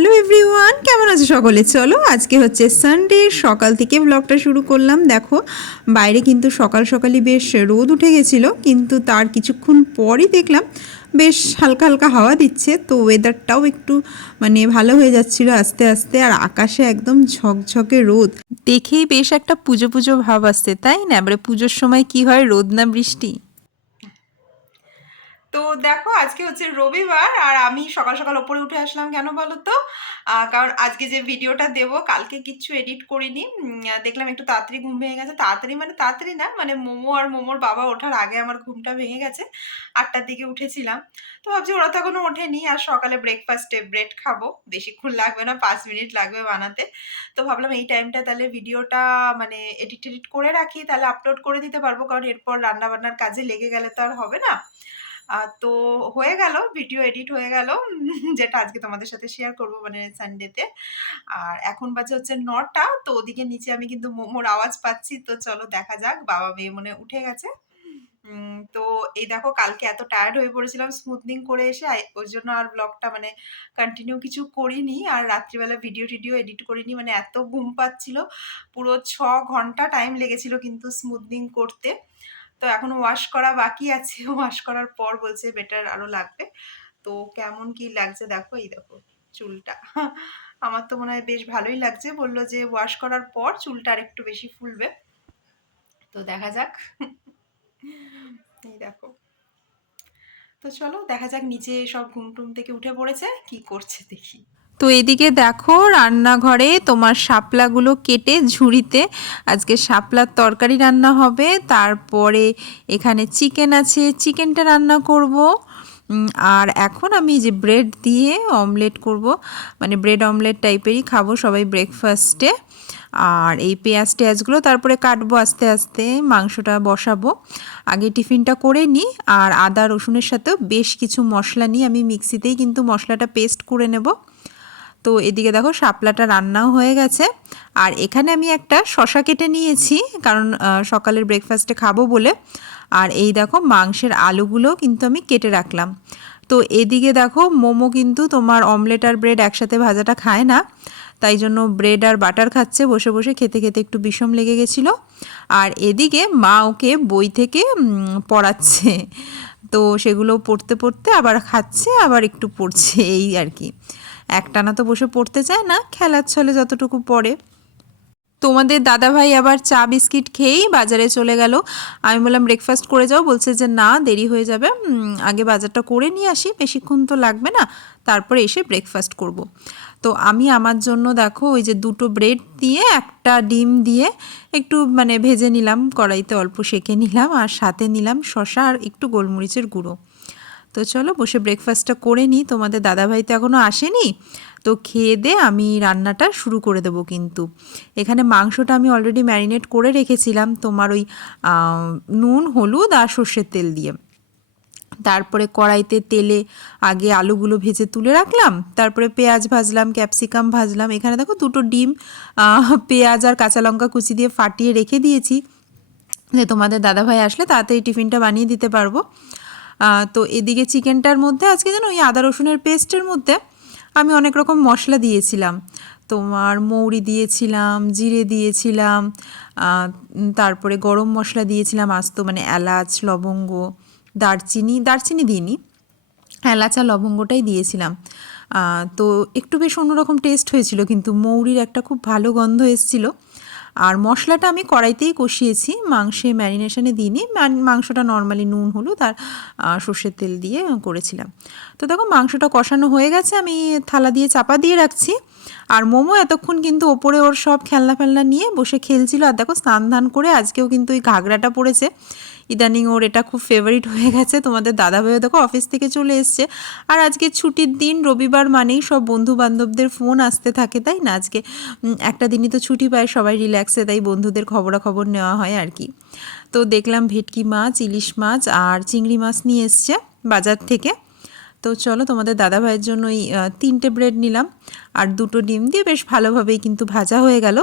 Hello everyone, কেমন আছো সকলে? চলো আজকে হচ্ছে সানডে সকাল থেকে ব্লগটা শুরু করলাম। দেখো, বাইরে কিন্তু সকাল সকালই বেশ রোদ উঠে গেছিল, কিন্তু তার কিছুক্ষণ পরই দেখলাম বেশ হালকা হালকা হাওয়া দিচ্ছে, তো ওয়েদারটাও একটু মানে ভালো হয়ে যাচ্ছিল আস্তে আস্তে, আর আকাশে একদম ঝকঝকে রোদ। দেখেই বেশ একটা পুজো পুজো ভাব আসছে, তাই না? এবারে পুজোর সময় কি হয় রোদ না বৃষ্টি? তো দেখো, আজকে হচ্ছে রবিবার আর আমি সকাল সকাল ওপরে উঠে আসলাম কেন বলো তো কারণ আজকে যে ভিডিওটা দেবো, কালকে কিচ্ছু এডিট করিনি। দেখলাম একটু তাড়াতাড়ি ঘুম ভেঙে গেছে। তাড়াতাড়ি মানে তাড়াতাড়ি না মানে মোমো আর মোমোর বাবা ওঠার আগে আমার ঘুমটা ভেঙে গেছে। আটটার দিকে উঠেছিলাম। তো ভাবছি ওরা তো এখনও ওঠেনি। আর সকালে ব্রেকফাস্টে ব্রেড খাব। বেশিক্ষণ লাগবে না, পাঁচ মিনিট লাগবে বানাতে। তো ভাবলাম এই টাইমটা তাহলে ভিডিওটা মানে এডিট এডিট করে রাখি। তাহলে আপলোড করে দিতে পারব। কারণ এরপর রান্না বান্নার কাজে লেগে গেলে তো আর হবে না। তো হয়ে গেল ভিডিও এডিট হয়ে গেল, যেটা আজকে তোমাদের সাথে শেয়ার করব মানে সানডেতে আর এখন বাজে হচ্ছে নটা, তো ওদিকে নিচে আমি কিন্তু মোমোর আওয়াজ পাচ্ছি, তো চলো দেখা যাক, বাবা মেয়ে মনে উঠে গেছে। তো এই দেখো, কালকে এত টায়ার্ড হয়ে পড়েছিলাম স্মুথনিং করে এসে ওই জন্য আর ব্লগটা মানে কন্টিনিউ কিছু করিনি, আর রাত্রিবেলা ভিডিও টিডিও এডিট করিনি মানে এত ঘুম পাচ্ছিল, পুরো ছ ঘণ্টা টাইম লেগেছিল কিন্তু স্মুথনিং করতে। তো এখনও ওয়াশ করা বাকি আছে। ওয়াশ করার পর বলছে বেটার আরও লাগবে। তো কেমন কি লাগছে দেখো, এই দেখো চুলটা। আমার তো মনে হয় বেশ ভালোই লাগছে। বলল যে ওয়াশ করার পর চুলটা আর একটু বেশি ফুলবে। তো দেখা যাক। এই দেখো। তো চলো দেখা যাক নিচে সব ঘুম টুম থেকে উঠে পড়েছে। কি করছে দেখি। তো এদিকে দেখো রান্নাঘরে তোমার শাপলাগুলো কেটে ঝুড়িতে আজকে শাপলার তরকারি রান্না হবে। তারপরে এখানে চিকেন আছে, চিকেনটা রান্না করব। আর এখন আমি যে ব্রেড দিয়ে অমলেট করব মানে ব্রেড অমলেট টাইপেরই খাব সবাই ব্রেকফাস্টে। আর এই পেঁয়াজ টেয়াজগুলো তারপরে কাটবো আস্তে আস্তে, মাংসটা বসাবো। আগে টিফিনটা করে নিই, আর আদা রসুনের সাথেও বেশ কিছু মশলা নিই আমি মিক্সিতেই কিন্তু মশলাটা পেস্ট করে নেব। তো এদিকে দেখো শাপলাটা রান্নাও হয়ে গেছে। আর এখানে আমি একটা শশা কেটে নিয়েছি, কারণ সকালের ব্রেকফাস্টে খাব বলে। আর এই দেখো মাংসের আলুগুলো কিন্তু আমি কেটে রাখলাম। তো এদিকে দেখো মোমো কিন্তু তোমার অমলেট আর ব্রেড একসাথে ভাজাটা খায় না। তাই জন্য ব্রেড আর বাটার খাচ্ছে, বসে বসে খেতে খেতে একটু বিষম লেগে গেছিল। আর এদিকে মা ওকে বই থেকে পড়াচ্ছে। তো সেগুলো পড়তে পড়তে আবার খাচ্ছে, আবার একটু পড়ছে, এই আর কি। একটানা তো বসে পড়তে চায় না, খেলার ছলে যতটুকু পড়ে। তোমাদের দাদাভাই আবার চা বিস্কিট খেয়েই বাজারে চলে গেল। আমি বললাম ব্রেকফাস্ট করে যাও। বলছে যে, না, দেরি হয়ে যাবে। আগে বাজারটা করে নিয়ে আসি, বেশিক্ষণ তো লাগবে না। তারপরে এসে ব্রেকফাস্ট করব। তো আমি আমার জন্য, দেখো, ওই যে দুটো ব্রেড দিয়ে, একটা ডিম দিয়ে, একটু মানে ভেজে নিলাম। কড়াইতে অল্প সেঁকে নিলাম আর সাথে নিলাম শশা আর একটু গোলমরিচের গুঁড়ো। তো চলো বসে ব্রেকফাস্টটা করে নিই। তোমাদের দাদাভাই তো এখনও আসেনি। তো খেয়ে দে, আমি রান্নাটা শুরু করে দেবো কিন্তু। এখানে মাংসটা আমি অলরেডি ম্যারিনেট করে রেখেছিলাম তোমার ওই নুন, হলুদ আর সর্ষের তেল দিয়ে। তারপরে কড়াইতে তেলে আগে আলুগুলো ভেজে তুলে রাখলাম। তারপরে পেঁয়াজ ভাজলাম ক্যাপসিকাম ভাজলাম। এখানে দেখো দুটো ডিম পেঁয়াজ আর কাঁচা লঙ্কা কুচি দিয়ে ফাটিয়ে রেখে দিয়েছি। যে তোমাদের দাদাভাই আসলে তাড়াতাড়ি টিফিনটা বানিয়ে দিতে পারব। তো এদিকে চিকেনটার মধ্যে আজকে যেন ওই আদা রসুনের পেস্টের মধ্যে আমি অনেক রকম মশলা দিয়েছিলাম। তোমার মৌরি দিয়েছিলাম, জিরে দিয়েছিলাম তারপরে গরম মশলা দিয়েছিলাম, আস্ত মানে এলাচ, লবঙ্গ, দারচিনি দারচিনি দিইনি, এলাচ আর লবঙ্গটাই দিয়েছিলাম। তো একটু বেশ অন্যরকম টেস্ট হয়েছিল, কিন্তু মৌরির একটা খুব ভালো গন্ধ এসেছিল। আর মশলাটা আমি কড়াইতেই কষিয়েছি। মাংসে ম্যারিনেশনে দিইনি। মাংসটা নর্মালি নুন, হলুদ আর সর্ষের তেল দিয়ে করেছিলাম। তো দেখো মাংসটা কষানো হয়ে গেছে। আমি থালা দিয়ে চাপা দিয়ে রাখছি। আর মোমো এতক্ষণ কিন্তু ওপরে ওর সব খেলনা ফেলনা নিয়ে বসে খেলছিল। আর দেখো স্নান ধান করে আজকেও কিন্তু ওই ঘাগড়াটা পড়েছে। ইদানিং ওর এটা খুব ফেভারিট হয়ে গেছে। তোমাদের দাদা ভাইও দেখো অফিস থেকে চলে এসছে। আর আজকে ছুটির দিন, রবিবার মানেই সব বন্ধু বান্ধবদের ফোন আসতে থাকে, তাই না? আজকে একটা দিনই তো ছুটি পায়, সবাই রিল্যাক্সে তাই বন্ধুদের খবরাখবর নেওয়া হয় আর কি। তো দেখলাম ভেটকি মাছ, ইলিশ মাছ আর চিংড়ি মাছ নিয়ে এসছে বাজার থেকে। তো চলো তোমাদের দাদা ভাইয়ের জন্য ওই তিনটে ব্রেড নিলাম। আর দুটো ডিম দিয়ে বেশ ভালোভাবেই কিন্তু ভাজা হয়ে গেল।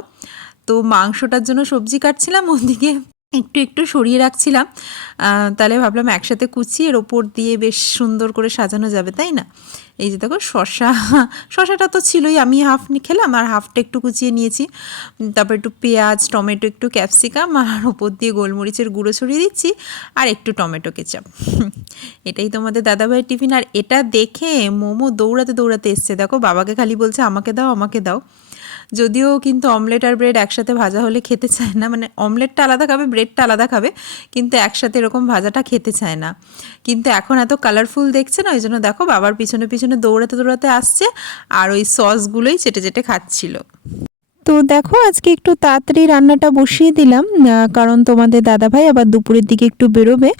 তো মাংসটার জন্য সবজি কাটছিলাম, ওদিকে একটু একটু সরিয়ে রাখছিলাম। তাহলে ভাবলাম একসাথে কুচিয়ে এর ওপর দিয়ে বেশ সুন্দর করে সাজানো যাবে, তাই না? এই যে দেখো শশা শশাটা তো ছিলই, আমি হাফ খেলাম, আর হাফটা একটু কুচিয়ে নিয়েছি। তারপর একটু পেঁয়াজ, টমেটো, একটু ক্যাপসিকাম, আর ওপর দিয়ে গোলমরিচের গুঁড়ো ছড়িয়ে দিচ্ছি, আর একটু টমেটো কেচাপ। এটাই তোমাদের দাদাভাইয়ের টিফিন, আর এটা দেখে মোমো দৌড়াতে দৌড়াতে এসছে। দেখো, বাবাকে খালি বলছে, আমাকে দাও আমাকে দাও। যদিও কিন্তু অমলেট আর ব্রেড একসাথে ভাজা হলে খেতে চায় না। মানে অমলেটটা আলাদা খাবে, ব্রেডটা আলাদা খাবে, কিন্তু একসাথে এরকম ভাজাটা খেতে চায় না। কিন্তু এখন এত কালারফুল দেখছে না, ওই জন্য দেখো বাবার পিছনে পিছনে দৌড়াতে দৌড়াতে আসছে আর ওই সসগুলোই চেটে চেটে খাচ্ছিল। তো দেখো আজকে একটু তাড়াতাড়ি রান্নাটা বসিয়ে দিলাম। কারণ তোমাদের দাদাভাই আবার দুপুরের দিকে একটু বেরোবে।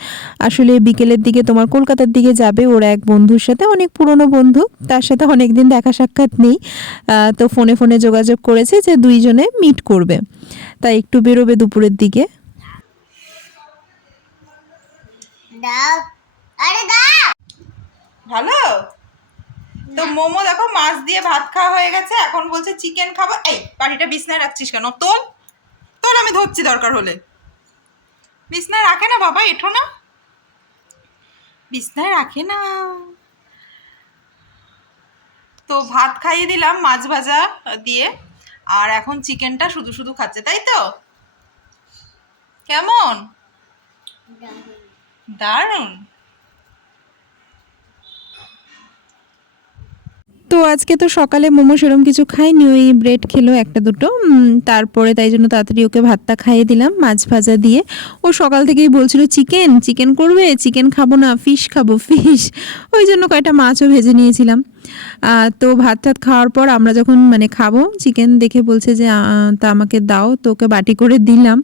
আসলে বিকেলের দিকে তোমার কলকাতার দিকে যাবে ওরা এক বন্ধুর সাথে অনেক পুরনো বন্ধু তার সাথে অনেক দিন দেখা সাক্ষাৎ নেই। তো ফোনে ফোনে যোগাযোগ করেছে যে দুইজনে মিট করবে। তাই একটু বেরোবে দুপুরের দিকে। ভালো? তো মোমো দেখো মাছ দিয়ে ভাত খাওয়া হয়ে গেছে। এখন বলছে চিকেন খাব। এই বাড়িটা বিছনায় রাখছিস কেন? তোল তোল আমি ধরছি দরকার হলে। বিছনায় রাখে না বাবা এঠো না। বিছনায় রাখে না। তো ভাত খাইয়ে দিলাম মাছ ভাজা দিয়ে আর এখন চিকেনটা শুধু শুধু খাচ্ছে তাই তো? কেমন? দারুণ। তো আজকে তো সকালে মোমো সেরম কিছু খাইনি, ওই ব্রেড খেলো একটা দুটো তারপরে তাই জন্য তাড়াতাড়ি ওকে ভাতটা খাইয়ে দিলাম মাছ ভাজা দিয়ে। ও সকাল থেকেই বলছিল, চিকেন চিকেন করবে? চিকেন খাব না, ফিশ খাব, ফিশ। ওই জন্য কয়টা মাছও ভেজে নিয়েছিলাম। তো ভাত টাত খাওয়ার পর আমরা যখন মানে খাব, চিকেন দেখে বলছে যে তা আমাকে দাও তো ওকে বাটি করে দিলাম।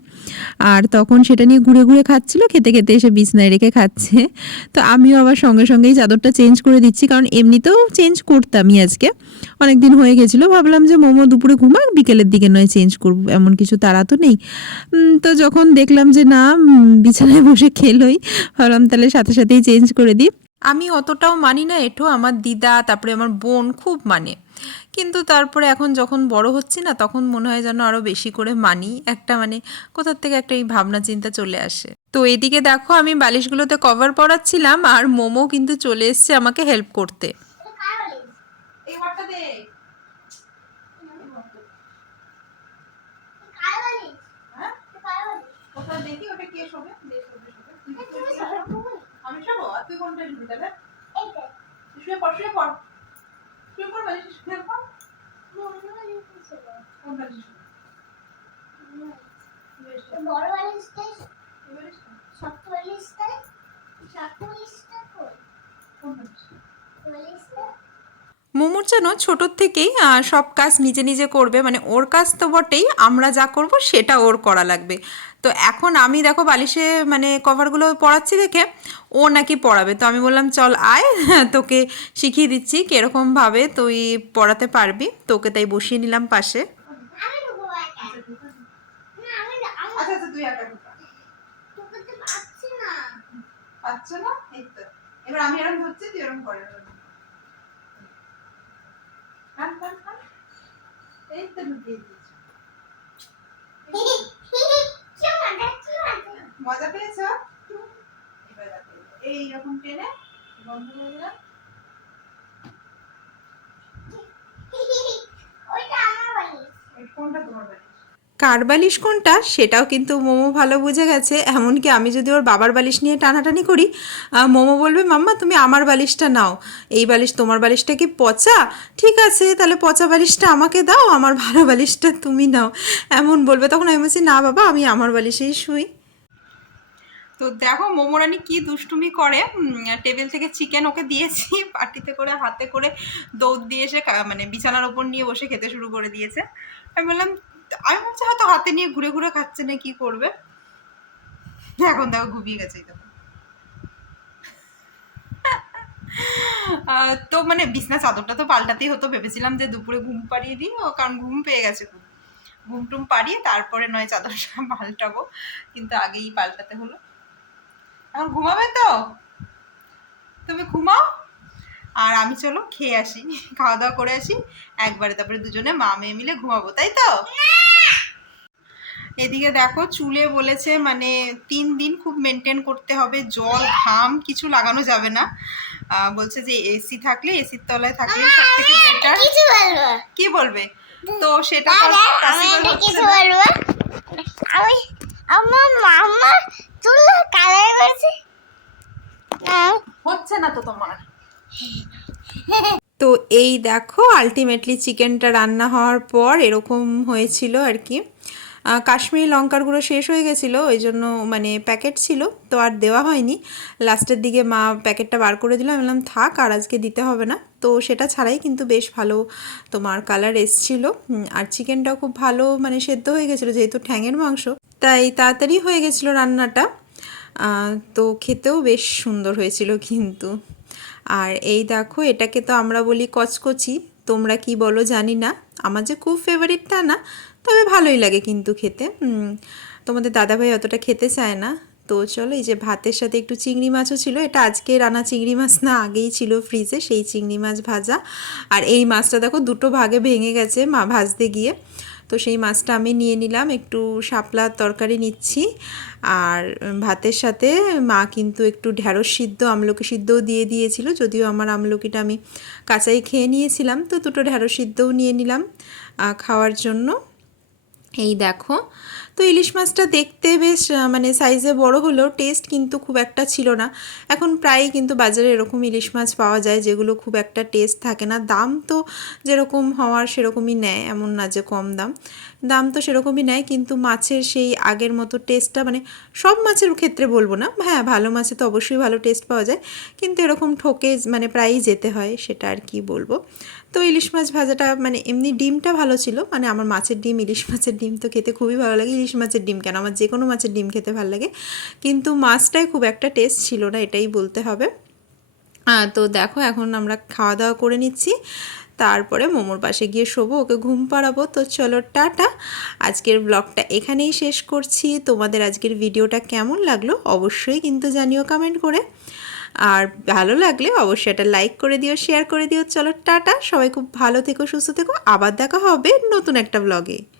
আর তখন সেটা নিয়ে ঘুরে ঘুরে খাচ্ছিল, খেতে খেতে এসে বিছনায় রেখে খাচ্ছে। তো আমিও আবার সঙ্গে সঙ্গেই চাদরটা চেঞ্জ করে দিচ্ছি, কারণ এমনিতেও চেঞ্জ করতামই আজকে। অনেক দিন হয়ে গেছিল, ভাবলাম যে মোমো দুপুরে ঘুমাক, বিকেলের দিকে নয় চেঞ্জ করব, এমন কিছু তারা তো নেই। তো যখন দেখলাম যে না বিছানায় বসে খেলোই, ভাবলাম তাহলে সাথে সাথেই চেঞ্জ করে দিই। আমি অতটাও মানি না এটো আমার দিদা তারপরে আমার বোন খুব মানে। কিন্তু তারপরে এখন যখন বড় হচ্ছি না তখন মনে হয় যেন আরও বেশি করে মানি। একটা মানে কোথার থেকে একটা এই ভাবনা চিন্তা চলে আসে। তো এদিকে দেখো আমি বালিশগুলোতে কভার পরাচ্ছিলাম আর মোমো কিন্তু চলে এসছে আমাকে হেল্প করতে। হ্যাঁ? দেখি? ওটা কে শোবে আমি শোবো আর তুই কোনটা শুবি তাহলে? শুয়ে পড় শুয়ে পড়। শুয়ে পড় বালিশে শুয়ে পড়? কোন বালিশে শুবি? বড় বালিশটা? শক্ত বালিশটাই। শক্ত বালিশটা কই? কোন বালিশটা? মোমোর যেন ছোটোর থেকেই সব কাজ নিজে নিজে করবে। মানে ওর কাজ তো বটেই আমরা যা করব সেটা ওর করা লাগবে। তো এখন আমি দেখো বালিশে মানে কভারগুলো পড়াচ্ছি দেখে ও নাকি পড়াবে তো আমি বললাম চল আয় তোকে শিখিয়ে দিচ্ছি কীরকমভাবে তুই পড়াতে পারবি। তোকে তাই বসিয়ে নিলাম পাশে। আচ্ছা আচ্ছা তুই একা ঢুকা। না। না? এই তো। এবার আমি এরকম ধরছি তুই এরকম করে টান টান টান এই তো ঢুকিয়ে মজা পেয়েছ এইরকম টেনে বন্ধ করে দিলাম কোনটা তোমার কার বালিশ কোনটা সেটাও কিন্তু মোমো ভালো বুঝে গেছে। এমনকি আমি যদি ওর বাবার বালিশ নিয়ে টানাটানি করি মোমো বলবে, মাম্মা, তুমি আমার বালিশটা নাও। এই বালিশ তোমার বালিশটা কি পচা? ঠিক আছে, তাহলে পচা বালিশটা আমাকে দাও, আমার ভালো বালিশটা তুমি নাও। এমন বলবে। তখন আমি বলছি, না বাবা, আমি আমার বালিশেই শুই। তো দেখো মোমোরানি কি দুষ্টুমি করে। টেবিল থেকে চিকেন ওকে দিয়েছি পাটিতে করে, হাতে করে দৌড় দিয়ে এসে মানে বিছানার ওপর নিয়ে বসে খেতে শুরু করে দিয়েছে। আমি বললাম আমি ভাবছি হয়তো হাতে নিয়ে ঘুরে ঘুরে খাচ্ছে না, কি করবে? এখন দেখো ঘুমিয়ে গেছে তো মানে বিছনা চাদরটা তো পাল্টাতেই হতো, ভেবেছিলাম যে দুপুরে ঘুম পাড়িয়ে দিই, ও কারণ ঘুম পেয়ে গেছে খুব। ঘুম টুম পাড়িয়ে তারপরে নয় চাদরটা পাল্টাবো, কিন্তু আগেই পাল্টাতে হলো। এখন ঘুমাবে তো? তুমি ঘুমাও? আর আমি চলো খেয়ে আসি খাওয়া দাওয়া করে আসি একবারে তারপরে দুজনে মা মেয়ে মিলে ঘুমাবো তাই তো? এদিকে দেখো চুলে বলেছে মানে তিন দিন খুব মেনটেন করতে হবে জল ঘাম কিছু লাগানো যাবে না। বলছে যে এসি থাকলে এসির তলায় থাকলে সব থেকে বেটার কি বলবে? তো সেটা আমি কিছু বলব? আমার মামা চুল কালার করেছে। হচ্ছে না তো তোমার। তো এই দেখো আলটিমেটলি চিকেনটা রান্না হওয়ার পর এরকম হয়েছিল আর কি। কাশ্মীরি লঙ্কার গুঁড়ো শেষ হয়ে গেছিল, ওই জন্য মানে প্যাকেট ছিল, তো আর দেওয়া হয়নি। লাস্টের দিকে মা প্যাকেটটা বার করে দিলাম বললাম, থাক, আর আজকে দিতে হবে না। তো সেটা ছাড়াই কিন্তু বেশ ভালো তোমার কালার এসছিলো। আর চিকেনটাও খুব ভালো মানে সেদ্ধ হয়ে গেছিল, যেহেতু ঠ্যাঙের মাংস। তাই তাড়াতাড়ি হয়ে গেছিল রান্নাটা। তো খেতেও বেশ সুন্দর হয়েছিল কিন্তু। আর এই দেখো, এটাকে তো আমরা বলি কচকচি। তোমরা কি বলো জানি না। আমার যে খুব ফেভারিট তা না, তবে ভালোই লাগে কিন্তু খেতে। তোমাদের দাদাভাই অতটা খেতে চায় না। তো চলো, এই যে ভাতের সাথে একটু চিংড়ি মাছও ছিল। এটা আজকে রানা চিংড়ি মাছ না, আগেই ছিল ফ্রিজে সেই চিংড়ি মাছ ভাজা। আর এই মাছটা দেখো, দুটো ভাগে ভেঙে গেছে মা ভাজতে গিয়ে। তো সেই মাছটা আমি নিয়ে নিলাম, একটু শাপলার তরকারি নিচ্ছি। আর ভাতের সাথে মা কিন্তু একটু ঢ্যাঁড়স সিদ্ধ, আমলকি সিদ্ধও দিয়ে দিয়েছিল, যদিও আমার আমলকিটা আমি কাঁচাই খেয়ে নিয়েছিলাম, তো দুটো ঢ্যাঁড়স সিদ্ধও নিয়ে নিলাম খাওয়ার জন্য। এই দেখো তো ইলিশ মাছটা দেখতে বেশ মানে সাইজে বড় হলেও টেস্ট কিন্তু খুব একটা ছিল না। এখন প্রায়ই কিন্তু বাজারে এরকম ইলিশ মাছ পাওয়া যায় যেগুলো খুব একটা টেস্ট থাকে না। দাম তো যেরকম হওয়ার সেরকমই নেয়, এমন না যে কম দাম। দাম তো সেরকমই নেয়, কিন্তু মাছের সেই আগের মতো টেস্টটা মানে সব মাছের ক্ষেত্রে বলব না হ্যাঁ ভালো মাছে তো অবশ্যই ভালো টেস্ট পাওয়া যায়, কিন্তু এরকম ঠকে মানে প্রায়ই যেতে হয়, সেটা আর কি বলব। তো ইলিশ মাছ ভাজাটা মানে এমনি ডিমটা ভালো ছিল মানে আমার মাছের ডিম, ইলিশ মাছের ডিম তো খেতে খুবই ভালো লাগে। ইলিশ মাছের ডিম কেন? আমার যে কোনো মাছের ডিম খেতে ভালো লাগে। কিন্তু মাছটায় খুব একটা টেস্ট ছিল না, এটাই বলতে হবে। তো দেখো, এখন আমরা খাওয়া দাওয়া করে নিচ্ছি। তারপরে মোমোর পাশে গিয়ে শোবো, ওকে ঘুম পাড়াবো। তো চলো, টাটা। আজকের ব্লগটা এখানেই শেষ করছি। তোমাদের আজকের ভিডিওটা কেমন লাগল? অবশ্যই কিন্তু জানিও কমেন্ট করে। আর ভালো লাগলে অবশ্যই একটা লাইক করে দিও শেয়ার করে দিও। চলো, টাটা। সবাই খুব ভালো থেকো, সুস্থ থেকো। আবার দেখা হবে নতুন একটা ব্লগে